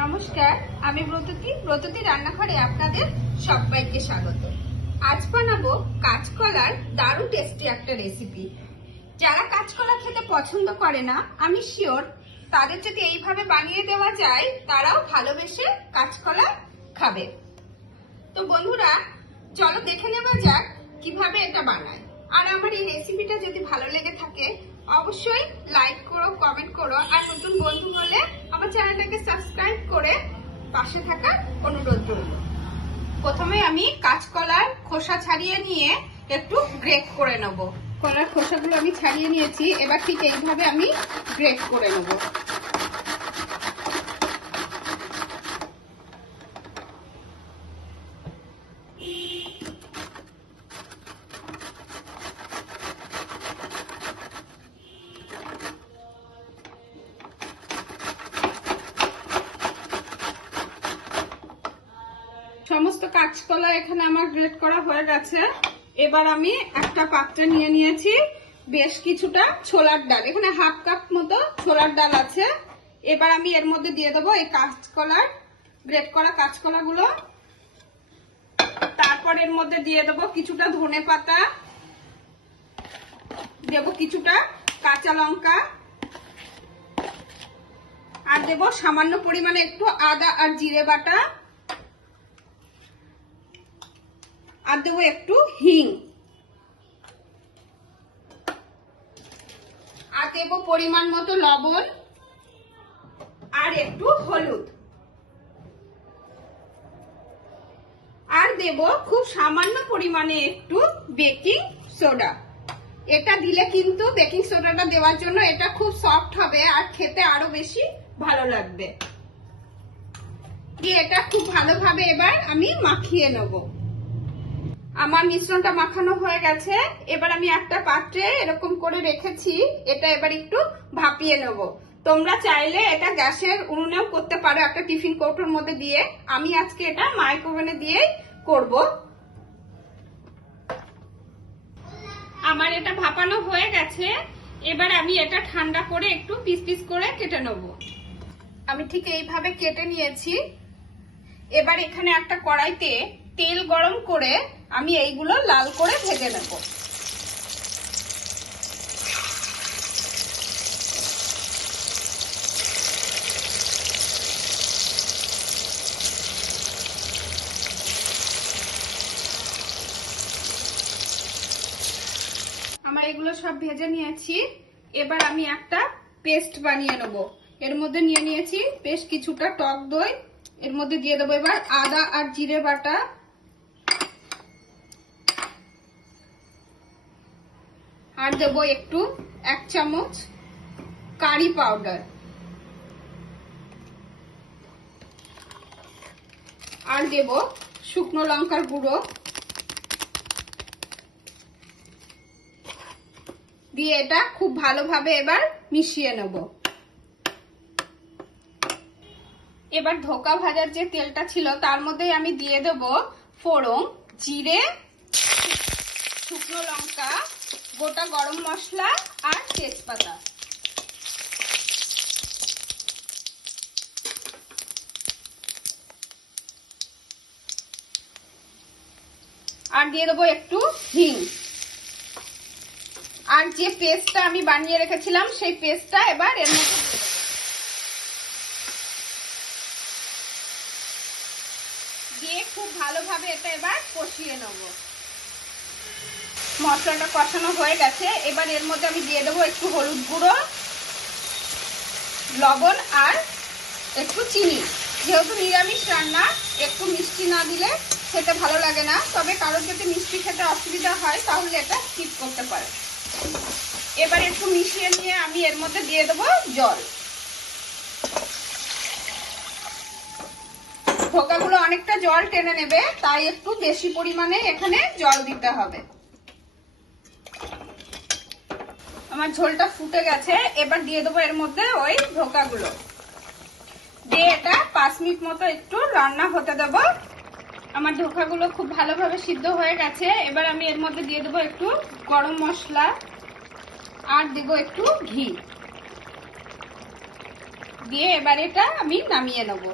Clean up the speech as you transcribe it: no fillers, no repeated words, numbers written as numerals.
নমস্কার, আমি ব্রততী রান্নাঘরে আপনাদের সবাইকে স্বাগত। আজ বানাবো কাঁচকলার দারুণ টেস্টি একটা রেসিপি। যারা কাঁচকলা খেতে পছন্দ করে না, আমি শিওর তাদের যদি এইভাবে বানিয়ে দেওয়া যায় তারাও ভালোবেসে কাঁচকলা খাবে। তো বন্ধুরা, চলো দেখে নেওয়া যাক কিভাবে এটা বানায়। আর আমার এই রেসিপিটা যদি ভালো লেগে থাকে অবশ্যই লাইক করো, কমেন্ট করো, আর নতুন বন্ধু হলে আমার চ্যানেলটাকে সাবস্ক্রাইব করে পাশে থাকার অনুরোধ রইল। প্রথমে আমি কাঁচকলার খোসা ছাড়িয়ে নিয়ে একটু গ্রেট করে নেব। কলার খোসাগুলো আমি ছাড়িয়ে নিয়েছি, এবার ঠিক এইভাবে আমি গ্রেট করে নেব। সমস্ত কাঁচকলা এখানে আমার গ্রেট করা হয়ে গেছে। এবার আমি একটা পাত্রে নিয়ে নিয়েছি বেশ কিছুটা ছোলার ডাল, এখানে হাফ কাপ মতো ছোলার ডাল আছে। এবার আমি এর মধ্যে দিয়ে দেবো এই কাঁচকলার গ্রেট করা কাঁচকলাগুলো। তারপর এর মধ্যে দিয়ে দেবো কিছুটা ধনে পাতা, দেবো কিছুটা কাঁচা লঙ্কা, আর দেবো সামান্য পরিমাণে একটু আদা আর জিরে বাটা, আর দেবো একটু হিং, আর দেবো পরিমাণ মতো লবণ, আর একটু হলুদ, আর দেবো খুব সামান্য পরিমাণে একটু বেকিং সোডা। এটা দিলে কিন্তু বেকিং সোডাটা দেওয়ার জন্য এটা খুব সফট হবে আর খেতে আরো বেশি ভালো লাগবে। দিয়ে এটা খুব ভালোভাবে এবার আমি মাখিয়ে নেব। আমার মিশ্রণটা মাখানো হয়ে গেছে। এবার আমি একটা পাত্রে এরকম করে রেখেছি, এটা এবার একটু ভাপিয়ে নেব। তোমরা চাইলে এটা গ্যাসের উনুনেও করতে পারো, একটা টিফিন কৌটোর মধ্যে দিয়ে। আমি আজকে এটা মাইক্রোওভেনে দিয়েই করব। আমার এটা ভাপানো হয়ে গেছে। এবার আমি এটা ঠান্ডা করে একটু পিস পিস করে কেটে নেব। আমি ঠিক এইভাবে কেটে নিয়েছি। এবার এখানে একটা কড়াইতে তেল গরম করে আমি এইগুলো লাল করে ভেজে নেব। আমার এগুলো সব ভেজে নিয়েছি। এবার আমি একটা পেস্ট বানিয়ে নেব। এর মধ্যে নিয়ে নিয়েছি বেশ কিছুটা টক দই, এর মধ্যে দিয়ে দেবো এবার আদা আর জিরে বাটা, আর দেবো একটু 1 চামচ কারি পাউডার, আর দেব শুকনো লঙ্কার গুঁড়ো, দিয়ে এটা খুব ভালোভাবে এবার মিশিয়ে নেব। এবার ধোকা ভাজার যে তেলটা ছিল তার মধ্যে আমি দিয়ে দেব ফোড়ন, জিরে, শুকনো লঙ্কা, গোটা গরম মশলা আর তেজপাতা। আর দিয়ে দেবো একটু হিং। আর যে পেস্টটা আমি বানিয়ে রেখেছিলাম সেই পেস্টটা এবার এর মধ্যে দিয়ে দেবো। দিয়ে খুব ভালোভাবে এটা এবার কষিয়ে নেব। মশলাটা কষানো হয়ে গেছে। এবার এর মধ্যে আমি দিয়ে দেবো একটু হলুদ গুঁড়ো, লবণ আর একটু চিনি। যেহেতু নিরামিষ রান্না, একটু মিষ্টি না দিলে খেতে ভালো লাগে না। তবে কারোর যদি মিষ্টি খেতে অসুবিধা হয় তাহলে এটা স্কিপ করতে পারে। এবার একটু মিশিয়ে নিয়ে আমি এর মধ্যে দিয়ে দেবো জল। ধোকাগুলো অনেকটা জল টেনে নেবে, তাই একটু বেশি পরিমাণে এখানে জল দিতে হবে। আমার ঝোলটা ফুটে গেছে। এবার দিয়ে দেবো এর মধ্যে ওই ধোকাগুলো, দিয়ে এটা 5 মিনিট মতো একটু রান্না হতে দেব। আমার ধোকাগুলো খুব ভালোভাবে সিদ্ধ হয়ে গেছে। এবার আমি এর মধ্যে দিয়ে দেবো একটু গরম মশলা, আর দেবো একটু ঘি। দিয়ে এবার এটা আমি নামিয়ে নেবো।